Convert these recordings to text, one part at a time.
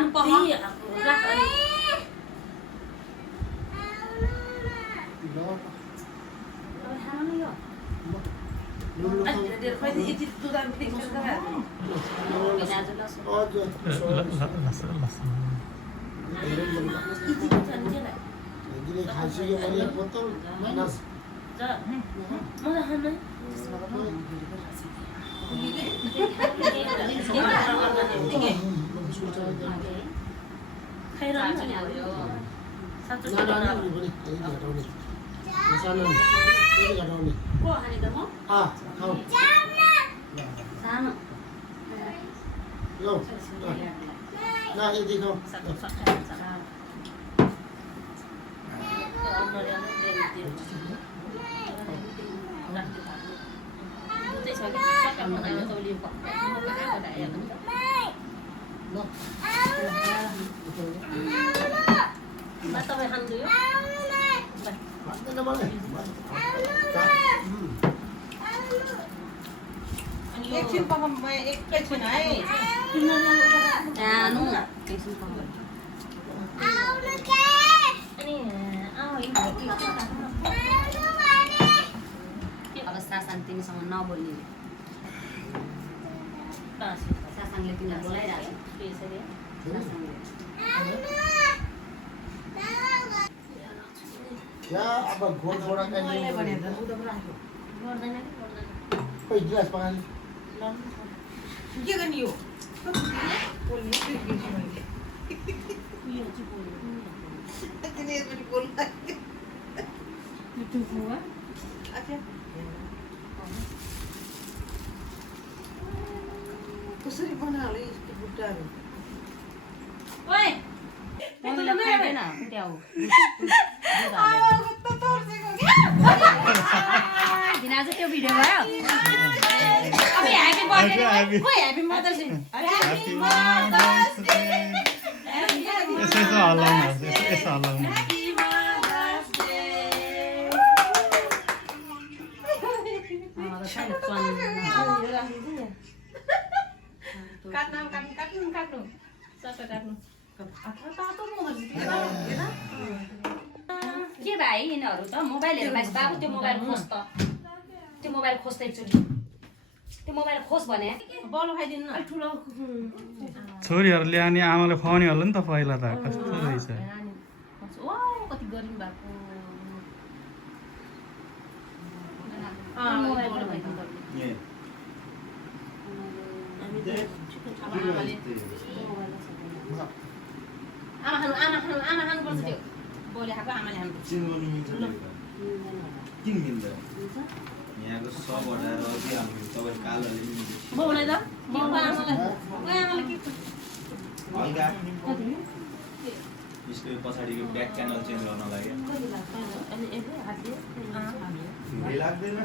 खानु पह राख अनि अब खानु न यो डेढ खोइ यति दुध अनि फेरि खानु एकछिन पकाउँ म एकैछिन है आउनु एकछिन पकाउँ अब सासान तिमीसँग नबोल्ने सासाङले तिमीलाई बोलाइरहेको क्या अब घोड घोडा मैले भने त गर्दैन खोइ गिलास पकाएँ के गर्ने यो कसरी बनाले यस्तो बुट्टाहरू ओइ मम्मीले खाइदैन ट्याउ दिन आज त्यो भिडियो भयो अब ह्यापी बर्थडे ओइ happy mother's day happy mother's day यसो हल्लाउनु यसो हल्लाउनु काट्नु सबै काट्नु के भाइ यिनीहरू त मोबाइल हेर्नु बाबु त्यो मोबाइल खोज त त्यो मोबाइल खोज्दै एकचोटि त्यो मोबाइल खोज भने बल खाइदिनु न ठुलो छोरीहरूले अनि आमाले खुवाउने होला नि त पहिला त कस्तो रहेछ ओ कति गरिङ भएको आमा खानु पर्छ त्यो बोले खाएको आमाले खानुपर्छ किन मिल्दैन यहाँको सबवटा रगि हाम्रो तपाईँ कालोले मिल्छ बाउलाई त आमालाई के हल्का यसको पछाडिको ब्याक च्यानल चेन्ज गर्न लाग्यो भिड लाग्दैन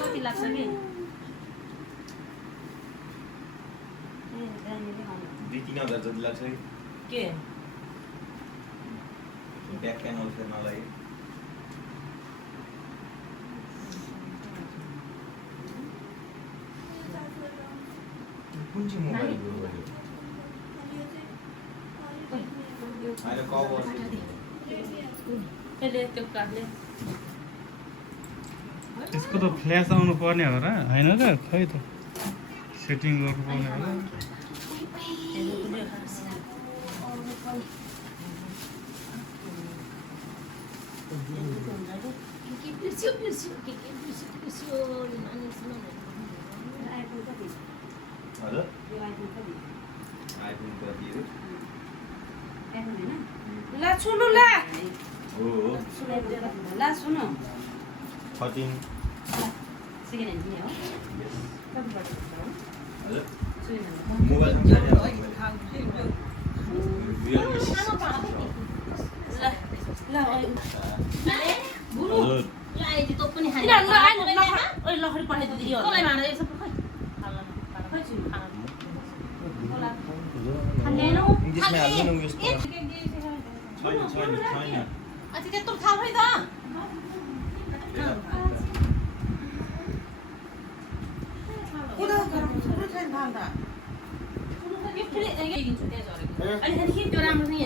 कति लाग्छ कि 2-3 हजार जति लाग्छ के ब्याक च्यानल फेर्नलाई कुन चाहिँ मोबाइल हो अहिले कभर त्यसले त्यो काट्ने त्यसको त फ्ल्यास आउनु पर्ने हो र होइन र खै त सेटिङ गर्नु पर्ने हो र हजुर आइफोन कति हो ला सुन्नु ला हो ला सुन 13 सेकेन्ड ह्यान्ड दिने हो हजुर मोबाइल हजुर यदि तँ पनि खाने लखरी पठाइदियो कसलाई मानेर यसो खै इङ्ग्लिसमा हाल्नु न उयसको छैन अच्छा त्यत्रो थाल खै त यो फेरि दिन्छु त्यहाँ झरेको अलिकति त्यो राम्रोसँग